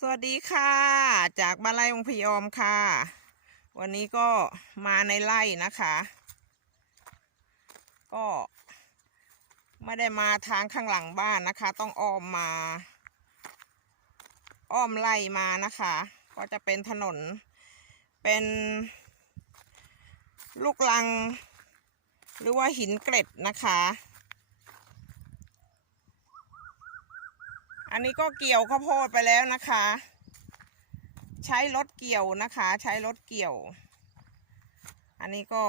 สวัสดีค่ะ จากบ้านไร่องค์พยอมค่ะ วันนี้ก็มาในไร่นะคะ ก็ ไม่ได้มาทางข้างหลังบ้านนะคะ ต้องอ้อมมา อ้อมไล่มานะคะ ก็จะเป็นถนน เป็น ลูกลัง หรือว่าหินเกล็ดนะคะ อันนี้ก็เกี่ยวข้าวโพดไปแล้วนะคะ ใช้รถเกี่ยวนะคะ ใช้รถเกี่ยว อันนี้ก็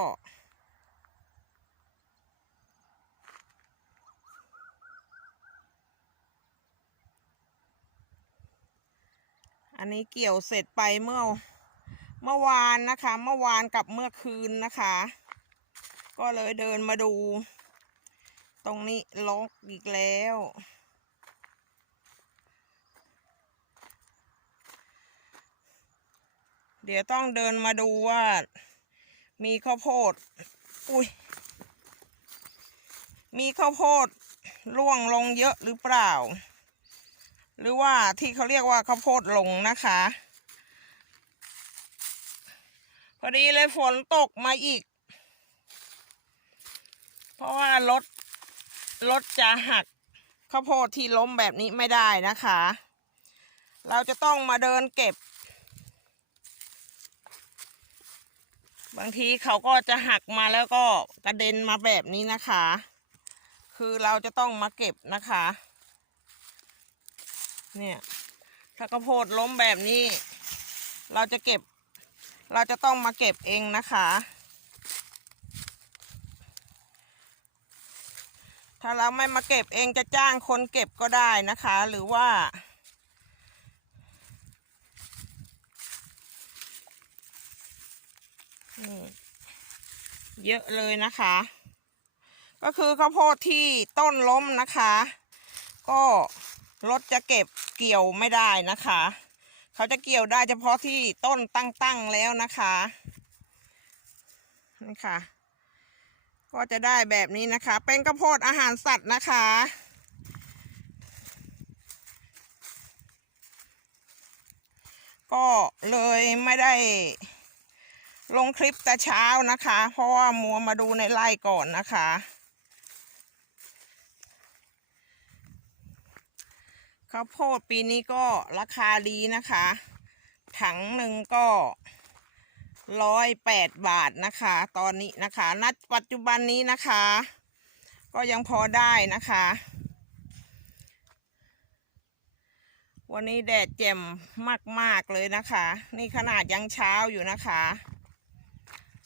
อันนี้เกี่ยวเสร็จไปเมื่อเมื่อวานนะคะ เมื่อวานกับเมื่อคืนนะคะ ก็เลยเดินมาดู ตรงนี้ล็อกอีกแล้ว เดี๋ยวต้องเดินมาดูว่า มีข้าวโพด อุ้ย มีข้าวโพดร่วงลงเยอะหรือเปล่า หรือว่าที่เขาเรียกว่าข้าวโพดลงนะคะ พอดีเลยฝนตกมาอีก เพราะว่ารถรถจะหักข้าวโพดที่ล้มแบบนี้ไม่ได้นะคะ เราจะต้องมาเดินเก็บ บางทีเขาก็จะหักมาแล้วก็กระเด็นมาแบบนี้นะคะ คือเราจะต้องมาเก็บนะคะ เนี่ยถ้าข้าวโพดล้มแบบนี้ เราจะเก็บ เราจะต้องมาเก็บเองนะคะ ถ้าเราไม่มาเก็บเองจะจ้างคนเก็บก็ได้นะคะ หรือว่า นี่เยอะเลยนะคะ ก็คือข้าวโพดที่ต้นล้มนะคะ ก็รถจะเก็บเกี่ยวไม่ได้นะคะ เขาจะเกี่ยวได้เฉพาะที่ต้นตั้งๆแล้วนะคะนี่ค่ะ ก็จะได้แบบนี้นะคะ เป็นข้าวโพดอาหารสัตว์นะคะก็เลยไม่ได้ ลงคลิปแต่เช้านะคะ เพราะว่ามัวมาดูในไร่ก่อนนะคะ ข้าวโพดปีนี้ก็ราคาดีนะคะ ถังหนึ่งก็ร้อยแปดบาทนะคะ ตอนนี้นะคะนัดปัจจุบันนี้นะคะ ก็ยังพอได้นะคะ วันนี้แดดแจ่มมาก ๆ เลยนะคะ นี่ขนาดยังเช้าอยู่นะคะ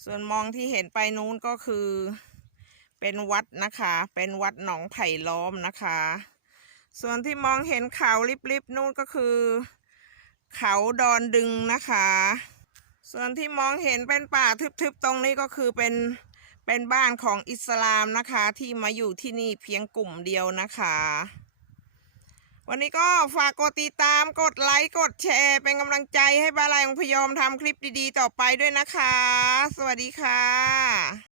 ส่วนมองที่เห็นไปนู้นก็คือ เป็นวัดนะคะ เป็นวัดหนองไผ่ล้อมนะคะ ส่วนที่มองเห็นเขาลิบๆนู้นก็คือ เขาดอนดึงนะคะ ส่วนที่มองเห็นเป็นป่าทึบๆตรงนี้ก็คือเป็นเป็นบ้านของอิสลามนะคะ ที่มาอยู่ที่นี่เพียงกลุ่มเดียวนะคะ วันนี้ก็ฝากกดติดตามกดไลค์กดแชร์ เป็นกำลังใจให้บาลายของพยอมทำคลิปดีๆ ต่อไปด้วยนะคะ สวัสดีค่ะ